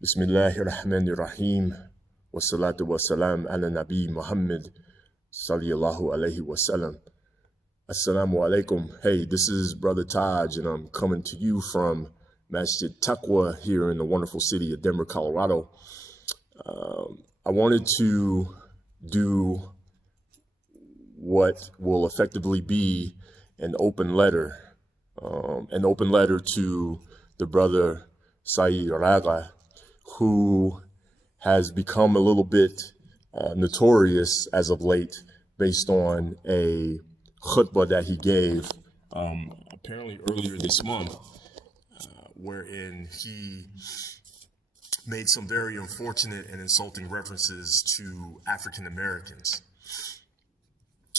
Bismillahirrahmanirrahim. Wassalatu wassalam ala Nabi Muhammad sallallahu alayhi wasallam. Assalamu alaikum. Hey, this is Brother Taj, and I'm coming to you from Masjid Taqwa here in the wonderful city of Denver, Colorado. I wanted to do what will effectively be an open letter to the brother Said Rageah, who has become a little bit notorious as of late based on a khutbah that he gave apparently earlier this month, wherein he made some very unfortunate and insulting references to African Americans.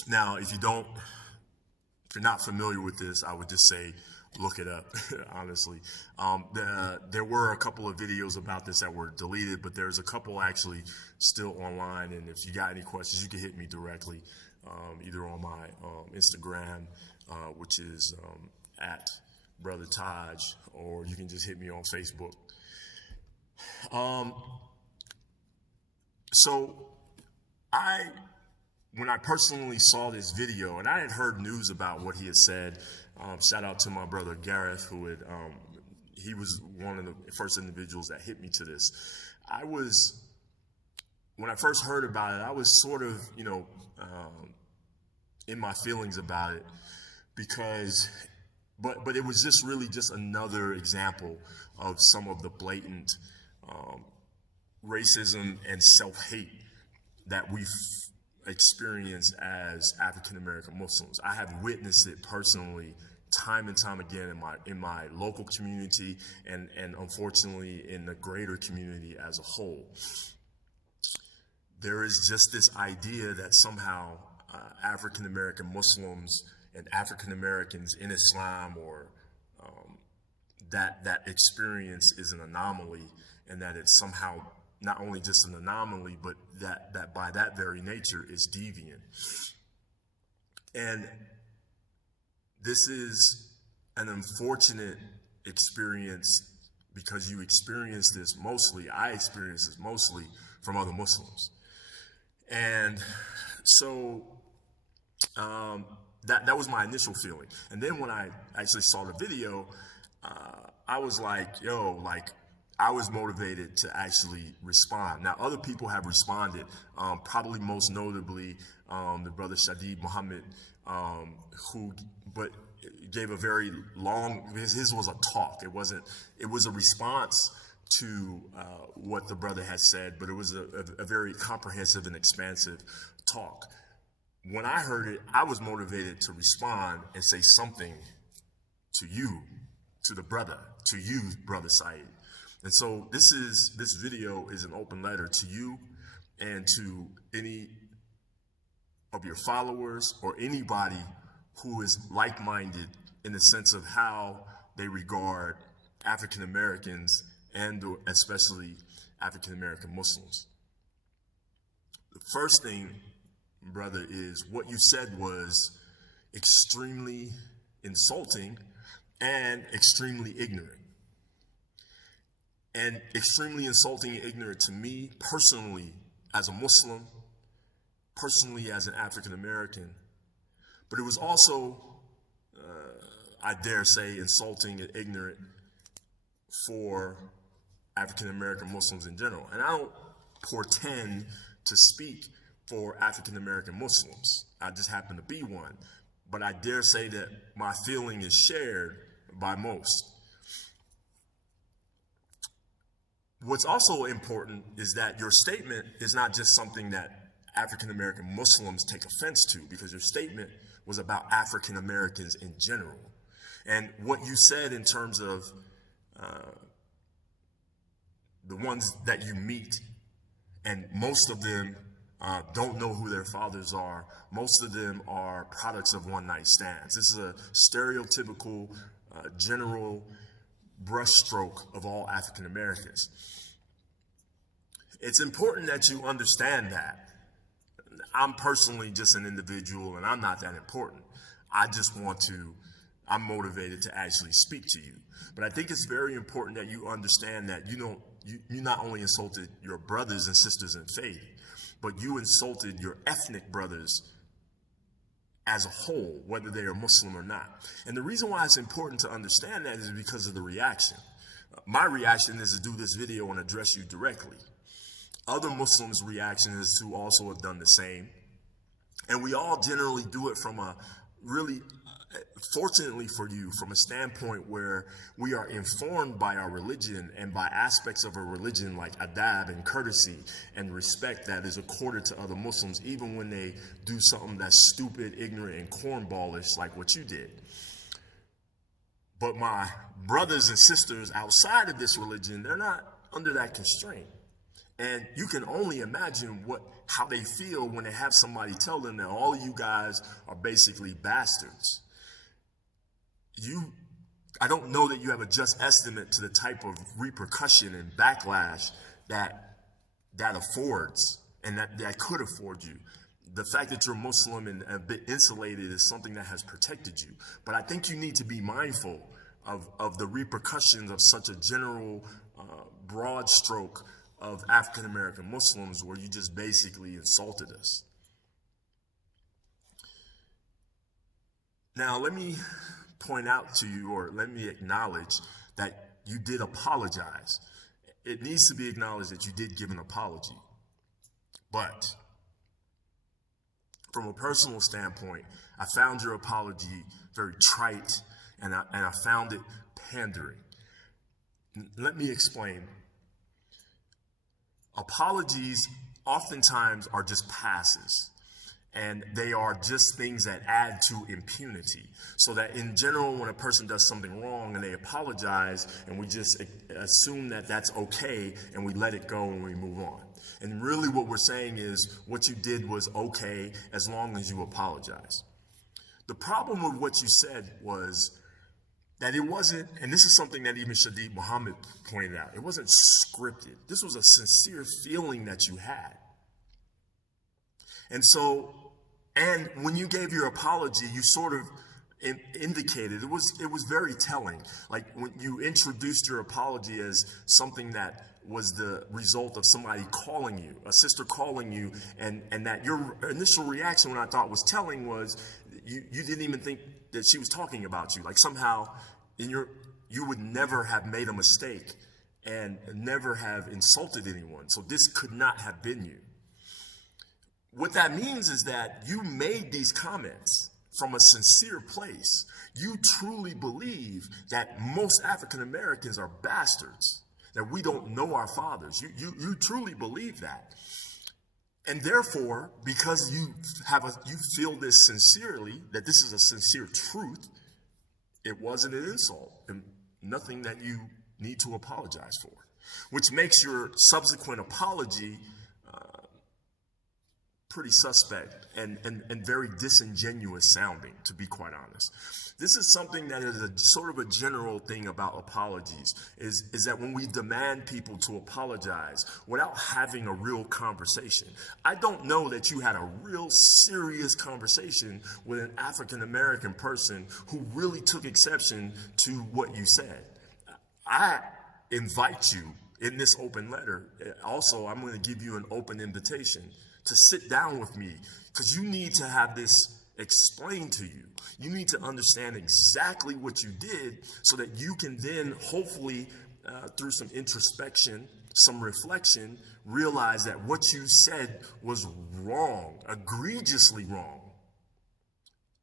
Now, if you're not familiar with this, I would just say, look it up, honestly. There were a couple of videos about this that were deleted, but there's a couple actually still online. And if you got any questions, you can hit me directly, either on my Instagram, which is at Brother Taj, or you can just hit me on Facebook. When I personally saw this video, and I had heard news about what he had said, shout out to my brother Gareth, who had, he was one of the first individuals that hit me to this. When I first heard about it, I was sort of, in my feelings about it, because, but it was just really just another example of some of the blatant racism and self-hate that we've experienced as African American Muslims. I have witnessed it personally time and time again in my local community and unfortunately in the greater community as a whole. There is just this idea that somehow African American Muslims and African Americans in Islam, or that experience is an anomaly, and that it's somehow not only just an anomaly, but that by that very nature is deviant. And this is an unfortunate experience because you experience this mostly, I experience this mostly from other Muslims. And so that was my initial feeling. And then when I actually saw the video, I was like, I was motivated to actually respond. Now, other people have responded, probably most notably the brother Shadid Muhammad, who gave a very long, his was a talk. It was a response to what the brother had said, but it was a very comprehensive and expansive talk. When I heard it, I was motivated to respond and say something to you, to the brother, to you, Brother Said. And so this video is an open letter to you and to any of your followers or anybody who is like-minded in the sense of how they regard African Americans and especially African American Muslims. The first thing, brother, is what you said was extremely insulting and extremely ignorant. And extremely insulting and ignorant to me personally as a Muslim, personally as an African American. But it was also, I dare say, insulting and ignorant for African American Muslims in general. And I don't pretend to speak for African American Muslims. I just happen to be one. But I dare say that my feeling is shared by most. What's also important is that your statement is not just something that African American Muslims take offense to, because your statement was about African Americans in general. And what you said in terms of the ones that you meet, and most of them don't know who their fathers are. Most of them are products of one-night stands. This is a stereotypical, general brushstroke of all African Americans. It's important that you understand that. I'm personally just an individual and I'm not that important. I'm motivated to actually speak to you. But I think it's very important that you understand that you don't you not only insulted your brothers and sisters in faith, but you insulted your ethnic brothers as a whole, whether they are Muslim or not. And the reason why it's important to understand that is because of the reaction. My reaction is to do this video and address you directly. Other Muslims' reaction is to also have done the same. And we all generally do it from a really, fortunately for you, from a standpoint where we are informed by our religion and by aspects of a religion like adab and courtesy and respect that is accorded to other Muslims, even when they do something that's stupid, ignorant, and cornballish like what you did. But my brothers and sisters outside of this religion, they're not under that constraint. And you can only imagine how they feel when they have somebody tell them that all of you guys are basically bastards. I don't know that you have a just estimate to the type of repercussion and backlash that affords and that could afford you. The fact that you're Muslim and a bit insulated is something that has protected you. But I think you need to be mindful of the repercussions of such a general, broad stroke of African-American Muslims where you just basically insulted us. Now, let me point out to you, or let me acknowledge that you did apologize. It needs to be acknowledged that you did give an apology. But from a personal standpoint, I found your apology very trite, and I found it pandering. Let me explain. Apologies oftentimes are just passes, and they are just things that add to impunity. So that in general, when a person does something wrong and they apologize, and we just assume that that's okay, and we let it go and we move on. And really what we're saying is what you did was okay as long as you apologize. The problem with what you said was that it wasn't, and this is something that even Shadid Muhammad pointed out, it wasn't scripted. This was a sincere feeling that you had. And so, and when you gave your apology, you sort of indicated, it was very telling. Like when you introduced your apology as something that was the result of somebody calling you, a sister calling you, and that your initial reaction, when I thought was telling, was you didn't even think that she was talking about you. Like somehow you would never have made a mistake and never have insulted anyone. So this could not have been you. What that means is that you made these comments from a sincere place. You truly believe that most African Americans are bastards, that we don't know our fathers. You truly believe that. And therefore, because you feel this sincerely, that this is a sincere truth, it wasn't an insult and nothing that you need to apologize for, which makes your subsequent apology pretty suspect and very disingenuous sounding, to be quite honest. This is something that is a sort of a general thing about apologies, is that when we demand people to apologize without having a real conversation. I don't know that you had a real serious conversation with an African-American person who really took exception to what you said. I invite you in this open letter. Also, I'm going to give you an open invitation to sit down with me, because you need to have this explained to you. You need to understand exactly what you did so that you can then hopefully through some introspection, some reflection, realize that what you said was wrong, egregiously wrong.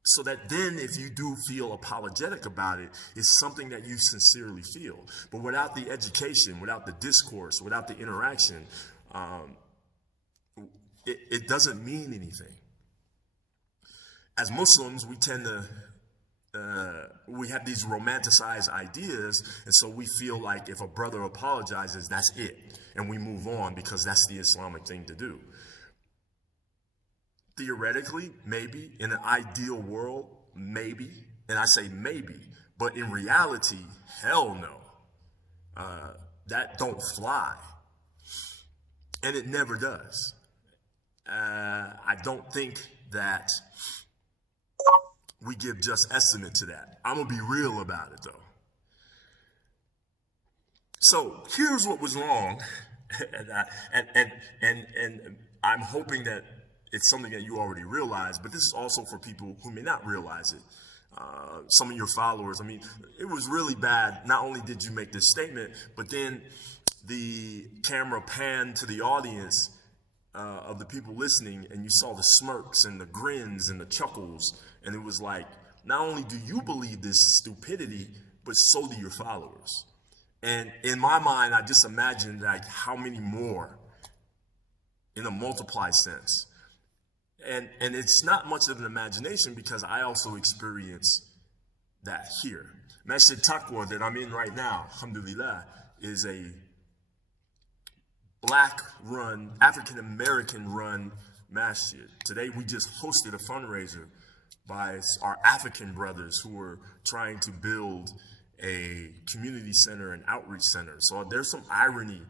So that then if you do feel apologetic about it, it's something that you sincerely feel. But without the education, without the discourse, without the interaction, it doesn't mean anything. As Muslims, we tend to, we have these romanticized ideas, and so we feel like if a brother apologizes, that's it, and we move on because that's the Islamic thing to do. Theoretically, maybe, in an ideal world, maybe, and I say maybe, but in reality, hell no. That don't fly, and it never does. I don't think that we give just estimate to that. I'm going to be real about it, though. So here's what was wrong, and, and I'm hoping that it's something that you already realize, but this is also for people who may not realize it. Some of your followers, I mean, it was really bad. Not only did you make this statement, but then the camera panned to the audience of the people listening, and you saw the smirks and the grins and the chuckles, and it was like, not only do you believe this stupidity, but so do your followers. And in my mind, I just imagined like how many more in a multiply sense. And it's not much of an imagination because I also experience that here. Masjid Taqwa that I'm in right now, alhamdulillah, is a Black-run, African-American-run masjid. Today we just hosted a fundraiser by our African brothers who were trying to build a community center and outreach center. So there's some irony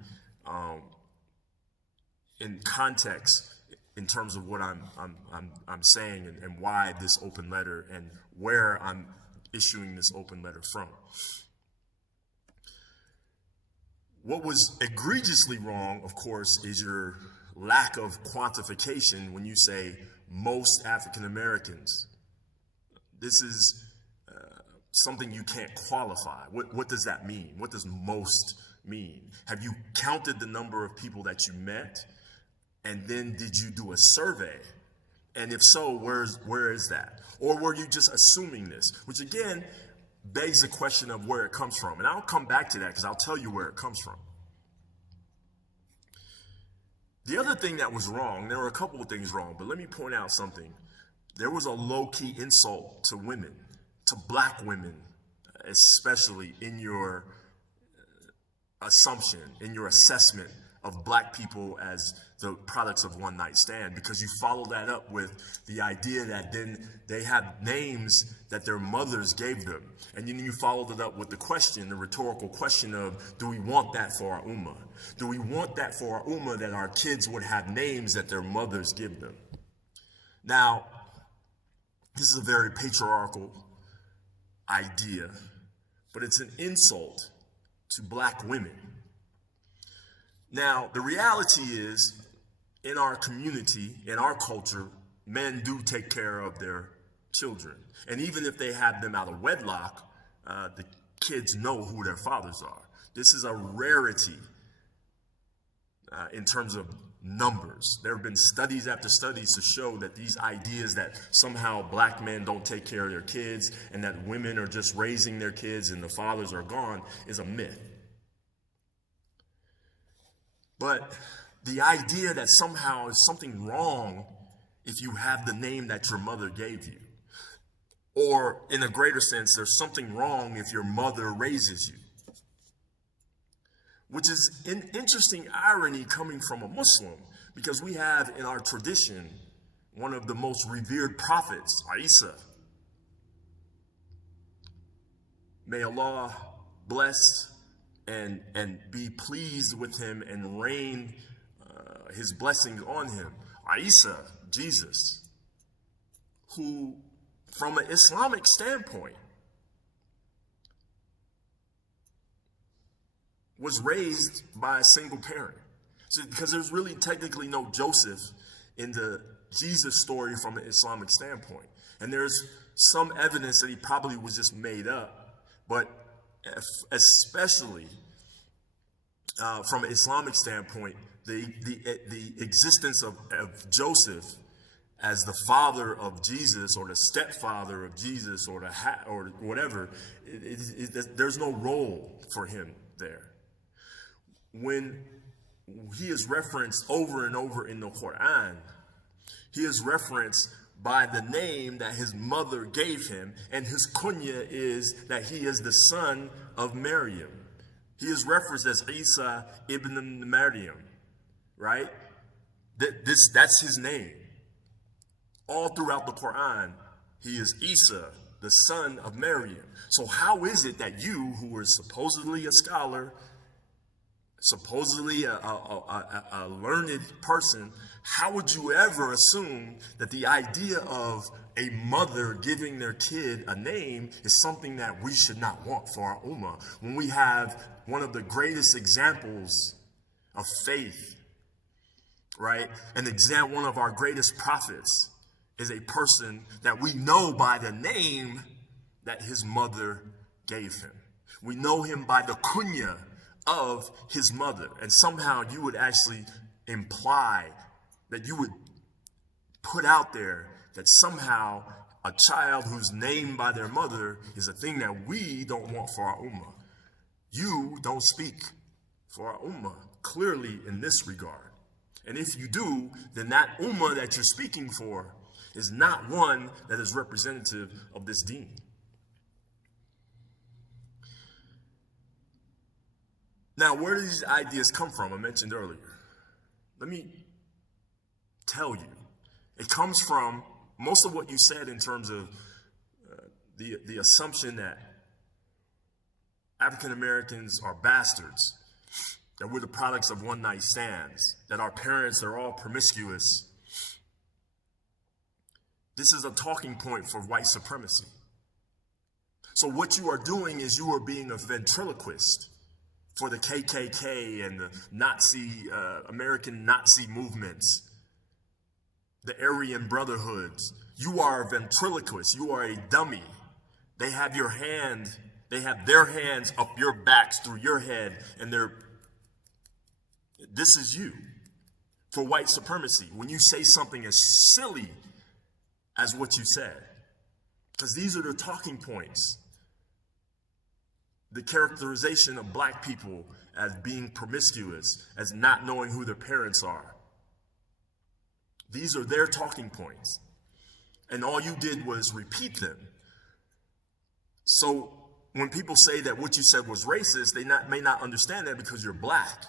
in context in terms of what I'm saying and why this open letter and where I'm issuing this open letter from. What was egregiously wrong, of course, is your lack of quantification when you say most African Americans. This is something you can't qualify. What does that mean? What does most mean? Have you counted the number of people that you met? And then did you do a survey? And if so, where is that? Or were you just assuming this? Which again, begs the question of where it comes from. And I'll come back to that because I'll tell you where it comes from. The other thing that was wrong, there were a couple of things wrong, but let me point out something. There was a low-key insult to women, to Black women, especially in your assumption, in your assessment of Black people as the products of one night stand, because you follow that up with the idea that then they have names that their mothers gave them. And then you followed it up with the question, the rhetorical question of, do we want that for our ummah? Do we want that for our ummah, that our kids would have names that their mothers give them? Now, this is a very patriarchal idea, but it's an insult to Black women. Now, the reality is, in our community, in our culture, men do take care of their children. And even if they have them out of wedlock, the kids know who their fathers are. This is a rarity in terms of numbers. There have been studies after studies to show that these ideas that somehow Black men don't take care of their kids and that women are just raising their kids and the fathers are gone is a myth. But the idea that somehow is something wrong if you have the name that your mother gave you, or in a greater sense, there's something wrong if your mother raises you, which is an interesting irony coming from a Muslim, because we have in our tradition one of the most revered prophets, Isa. May Allah bless and be pleased with him and rain his blessings on him. Isa, Jesus, who from an Islamic standpoint was raised by a single parent. So, because there's really technically no Joseph in the Jesus story from an Islamic standpoint. And there's some evidence that he probably was just made up, but especially from an Islamic standpoint, the existence of Joseph as the father of Jesus or the stepfather of Jesus or or whatever, there's no role for him there. When he is referenced over and over in the Quran, he is referenced by the name that his mother gave him, and his kunya is that he is the son of Maryam. He is referenced as Isa ibn Maryam, right? That's his name. All throughout the Quran, he is Isa, the son of Maryam. So how is it that you, who are supposedly a scholar, supposedly a learned person, how would you ever assume that the idea of a mother giving their kid a name is something that we should not want for our ummah, when we have one of the greatest examples of faith, right? One of our greatest prophets is a person that we know by the name that his mother gave him. We know him by the kunya of his mother. And somehow you would actually imply that you would put out there that somehow a child who's named by their mother is a thing that we don't want for our ummah. You don't speak for our ummah clearly in this regard. And if you do, then that ummah that you're speaking for is not one that is representative of this deen. Now, where do these ideas come from? I mentioned earlier. Let me tell you. It comes from most of what you said in terms of the assumption that African Americans are bastards, that we're the products of one-night stands, that our parents are all promiscuous. This is a talking point for white supremacy. So what you are doing is you are being a ventriloquist for the KKK and the American Nazi movements, the Aryan Brotherhoods. You are a ventriloquist. You are a dummy. They have their hands up your backs through your head, and this is you for white supremacy. When you say something as silly as what you said, because these are the talking points. The characterization of black people as being promiscuous, as not knowing who their parents are. These are their talking points. And all you did was repeat them. So when people say that what you said was racist, they may not understand that because you're black.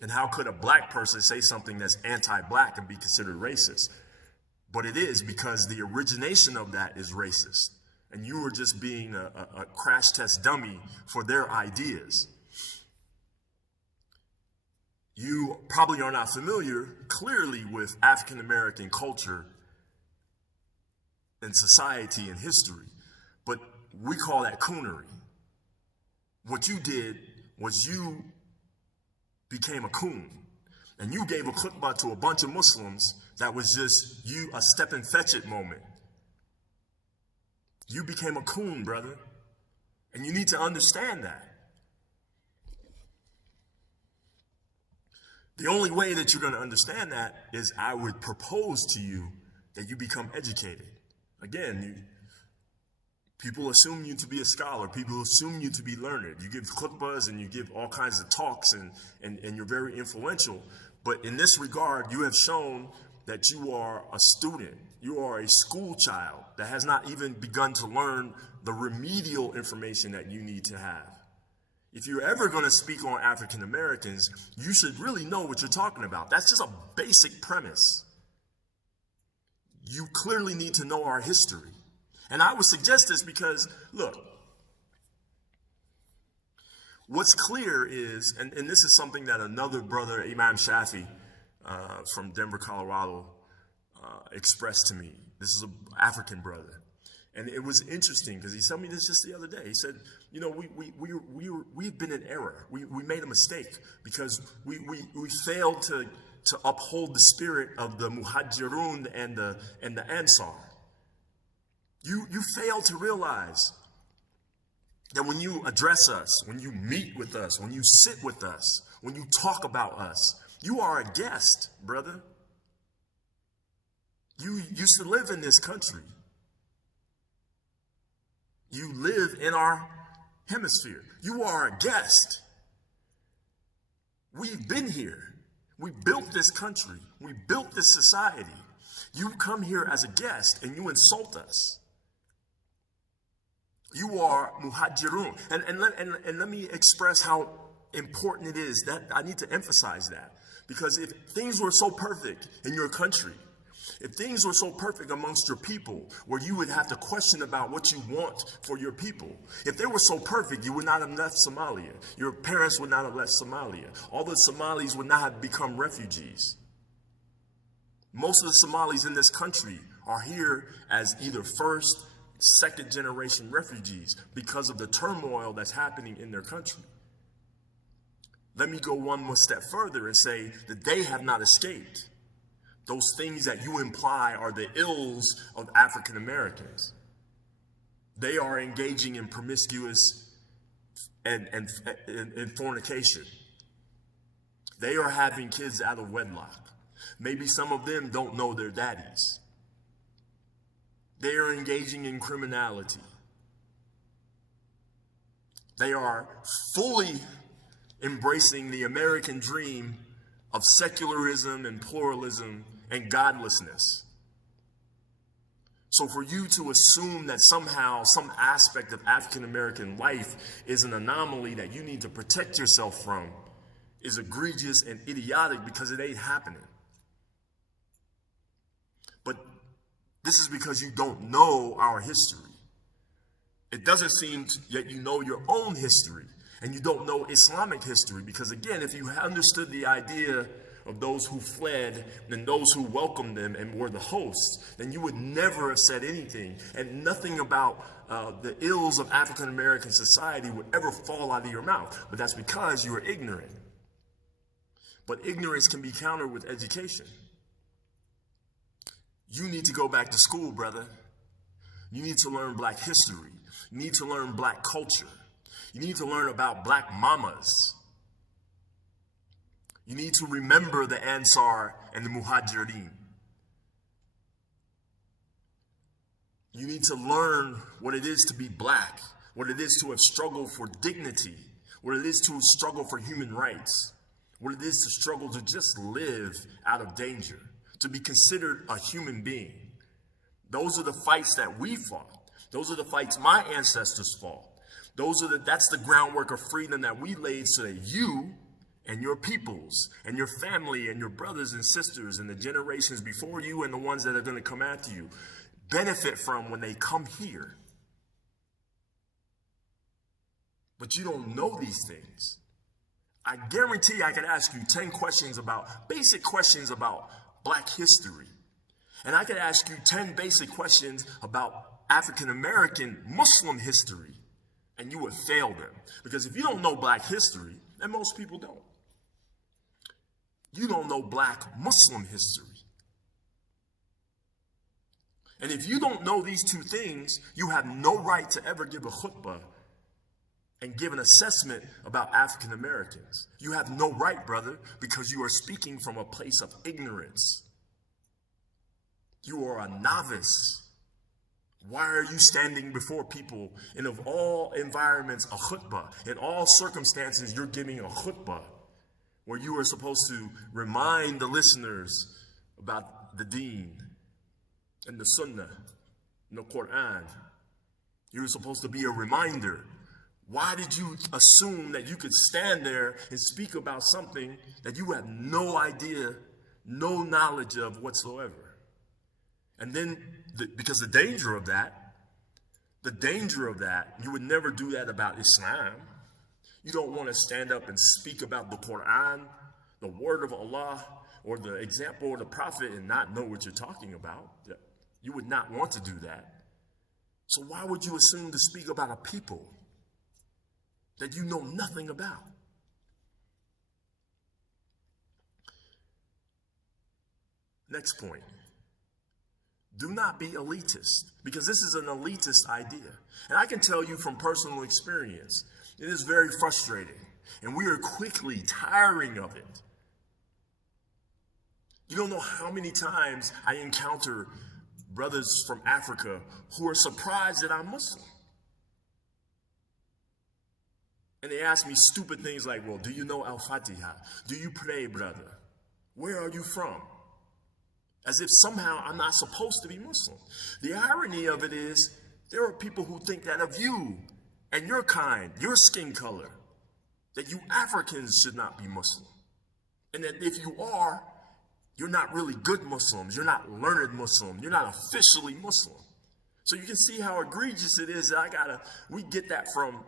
And how could a black person say something that's anti-black and be considered racist? But it is, because the origination of that is racist. And you were just being a crash test dummy for their ideas. You probably are not familiar clearly with African American culture and society and history, but we call that coonery. What you did was you became a coon, and you gave a khutbah to a bunch of Muslims that was just a step and fetch it moment. You became a coon, brother. And you need to understand that. The only way that you're going to understand that is I would propose to you that you become educated. Again, people assume you to be a scholar. People assume you to be learned. You give khutbahs and you give all kinds of talks and you're very influential. But in this regard, you have shown that you are a student. You are a school child that has not even begun to learn the remedial information that you need to have. If you're ever going to speak on African Americans, you should really know what you're talking about. That's just a basic premise. You clearly need to know our history. And I would suggest this because, look, what's clear is, and this is something that another brother, Imam Shafi, from Denver, Colorado, expressed to me. This is an African brother. And it was interesting because he told me this just the other day. He said, you know, we've been in error. We made a mistake because we failed to uphold the spirit of the Muhajirun and the Ansar. You failed to realize that when you address us, when you meet with us, when you sit with us, when you talk about us, you are a guest, brother. You used to live in this country. You live in our hemisphere. You are a guest. We've been here. We built this country. We built this society. You come here as a guest and you insult us. You are muhajirun. And let me express how important it is that I need to emphasize that. Because if things were so perfect in your country, if things were so perfect amongst your people, where you would have to question about what you want for your people, if they were so perfect, you would not have left Somalia. Your parents would not have left Somalia. All the Somalis would not have become refugees. Most of the Somalis in this country are here as either first, second generation refugees because of the turmoil that's happening in their country. let me go one more step further and say that they have not escaped those things that you imply are the ills of African Americans. They are engaging in promiscuous and fornication. They are having kids out of wedlock. Maybe some of them don't know their daddies. They are engaging in criminality. They are fully embracing the American dream of secularism and pluralism and godlessness. So for you to assume that somehow some aspect of African American life is an anomaly that you need to protect yourself from is egregious and idiotic, because it ain't happening. But this is because you don't know our history. It doesn't seem that you know your own history, and you don't know Islamic history, because again, if you understood the idea of those who fled and those who welcomed them and were the hosts, then you would never have said anything, and nothing about the ills of African American society would ever fall out of your mouth. But that's because you are ignorant. But ignorance can be countered with education. You need to go back to school, brother. You need to learn black history. You need to learn black culture. You need to learn about black mamas. You need to remember the Ansar and the Muhajirin. You need to learn what it is to be black, what it is to have struggled for dignity, what it is to struggle for human rights, what it is to struggle to just live out of danger, to be considered a human being. Those are the fights that we fought. Those are the fights my ancestors fought. That's the groundwork of freedom that we laid so that you and your peoples and your family and your brothers and sisters and the generations before you and the ones that are going to come after you benefit from when they come here. But you don't know these things. I guarantee I could ask you 10 questions about, basic questions about black history. And I could ask you 10 basic questions about African American Muslim history, and you would fail them. Because if you don't know black history, and most people don't, you don't know black Muslim history. And if you don't know these two things, you have no right to ever give a khutbah and give an assessment about African Americans. You have no right, brother, because you are speaking from a place of ignorance. You are a novice. Why are you standing before people in, of all environments, a khutbah? In all circumstances, you're giving a khutbah where you are supposed to remind the listeners about the deen and the sunnah and the Quran. You're supposed to be a reminder. Why did you assume that you could stand there and speak about something that you have no idea, no knowledge of whatsoever? And then, because the danger of that, you would never do that about Islam. You don't want to stand up and speak about the Quran, the word of Allah, or the example of the Prophet and not know what you're talking about. You would not want to do that. So why would you assume to speak about a people that you know nothing about? Next point. Do not be elitist, because this is an elitist idea. And I can tell you from personal experience, it is very frustrating, and we are quickly tiring of it. You don't know how many times I encounter brothers from Africa who are surprised that I'm Muslim. And they ask me stupid things like, well, do you know Al-Fatiha? Do you pray, brother? Where are you from? As if somehow I'm not supposed to be Muslim. The irony of it is, there are people who think that of you and your kind, your skin color, that you Africans should not be Muslim. And that if you are, you're not really good Muslims. You're not learned Muslim. You're not officially Muslim. So you can see how egregious it is that we get that from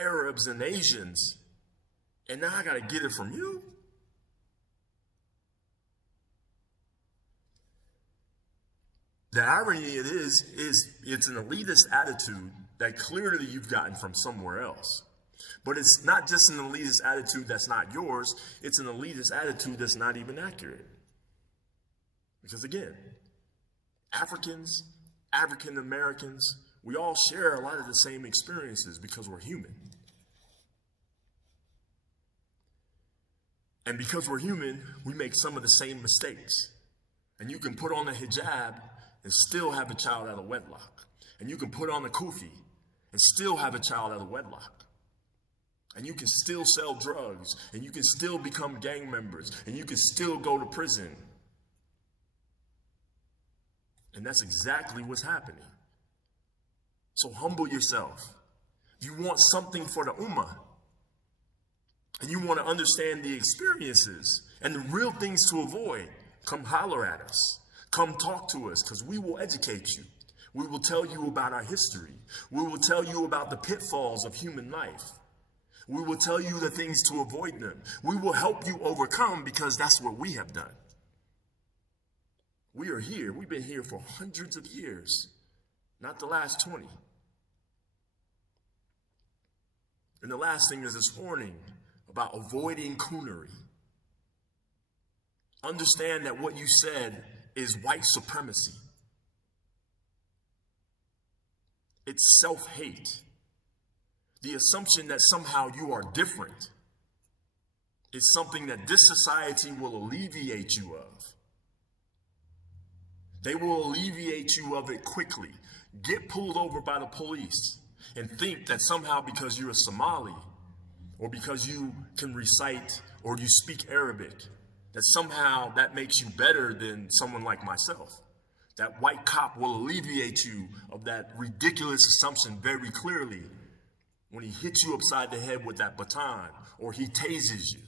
Arabs and Asians, and now I gotta get it from you? The irony it is it's an elitist attitude that clearly you've gotten from somewhere else. But it's not just an elitist attitude that's not yours, it's an elitist attitude that's not even accurate. Because again, Africans, African Americans, we all share a lot of the same experiences because we're human. And because we're human, we make some of the same mistakes. And you can put on a hijab and still have a child out of wedlock. And you can put on a kufi and still have a child out of wedlock. And you can still sell drugs, and you can still become gang members, and you can still go to prison. And that's exactly what's happening. So humble yourself. If you want something for the ummah, and you want to understand the experiences and the real things to avoid, come holler at us. Come talk to us, because we will educate you. We will tell you about our history. We will tell you about the pitfalls of human life. We will tell you the things to avoid them. We will help you overcome, because that's what we have done. We are here. We've been here for hundreds of years, not the last 20. And the last thing is this warning about avoiding coonery. Understand that what you said is white supremacy. It's self-hate. The assumption that somehow you are different is something that this society will alleviate you of. They will alleviate you of it quickly. Get pulled over by the police and think that somehow because you're a Somali or because you can recite or you speak Arabic, that somehow that makes you better than someone like myself. That white cop will alleviate you of that ridiculous assumption very clearly when he hits you upside the head with that baton or he tases you.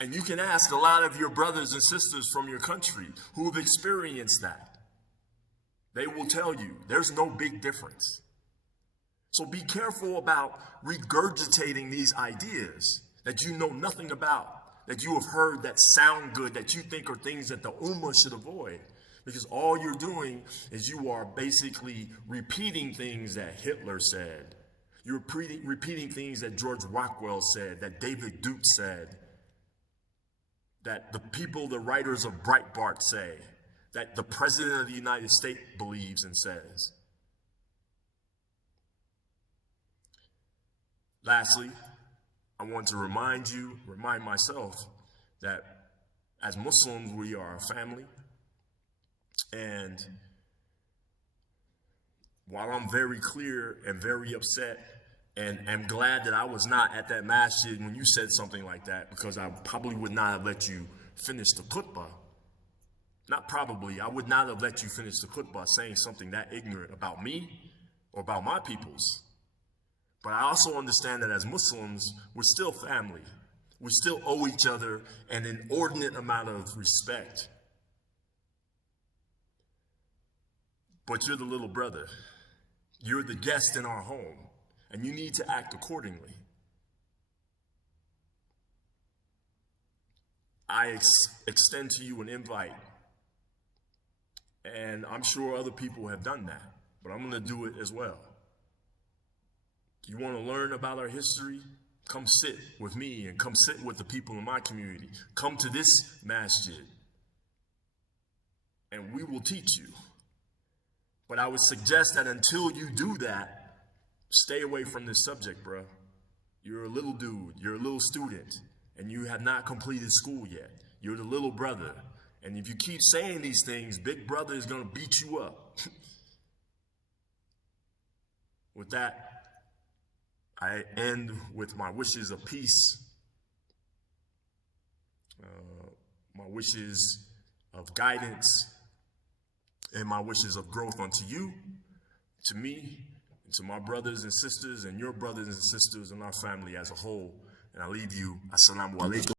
And you can ask a lot of your brothers and sisters from your country who have experienced that. They will tell you there's no big difference. So be careful about regurgitating these ideas that you know nothing about, that you have heard that sound good, that you think are things that the Ummah should avoid. Because all you're doing is you are basically repeating things that Hitler said. You're repeating things that George Rockwell said, that David Duke said, that the people, the writers of Breitbart say, that the President of the United States believes and says. Lastly, I want to remind myself that as Muslims, we are a family. And while I'm very clear and very upset and am glad that I was not at that masjid when you said something like that, because I probably would not have let you finish the khutbah. Not probably, I would not have let you finish the khutbah saying something that ignorant about me or about my peoples. But I also understand that as Muslims, we're still family. We still owe each other an inordinate amount of respect. But you're the little brother. You're the guest in our home, and you need to act accordingly. I extend to you an invite, and I'm sure other people have done that, but I'm going to do it as well. You want to learn about our history? Come sit with me and come sit with the people in my community. Come to this masjid, and we will teach you. But I would suggest that until you do that, stay away from this subject, bro. You're a little dude, you're a little student, and you have not completed school yet. You're the little brother. And if you keep saying these things, big brother is going to beat you up. With that, I end with my wishes of peace, my wishes of guidance, and my wishes of growth unto you, to me, and to my brothers and sisters, and your brothers and sisters, and our family as a whole. And I leave you, assalamu alaikum.